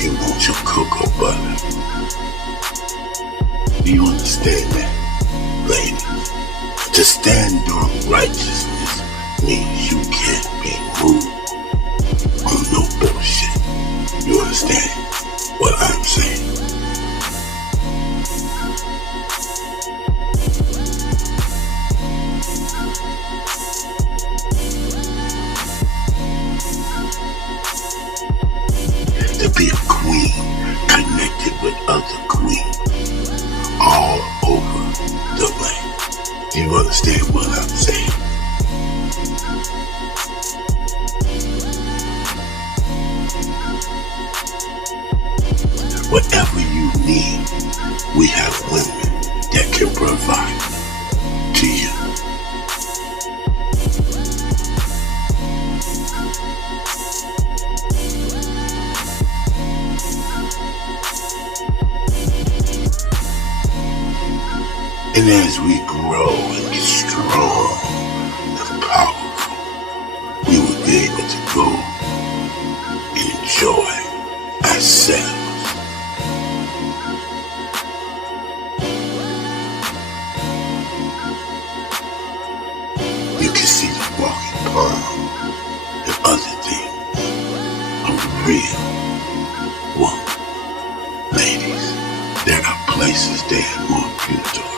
if you want your cocoa butter. Do you understand that, ladies? To stand on righteousness means you can't be moved on no bullshit. You understand what I'm saying? To be a queen connected with other queens all over the land. Do you understand what I'm saying? Whatever you need, we have women that can provide to you. And as we grow and get strong and powerful, we will be able to go and enjoy ourselves. You can see the walking palm and other things of real woman. Ladies, there are places that are more beautiful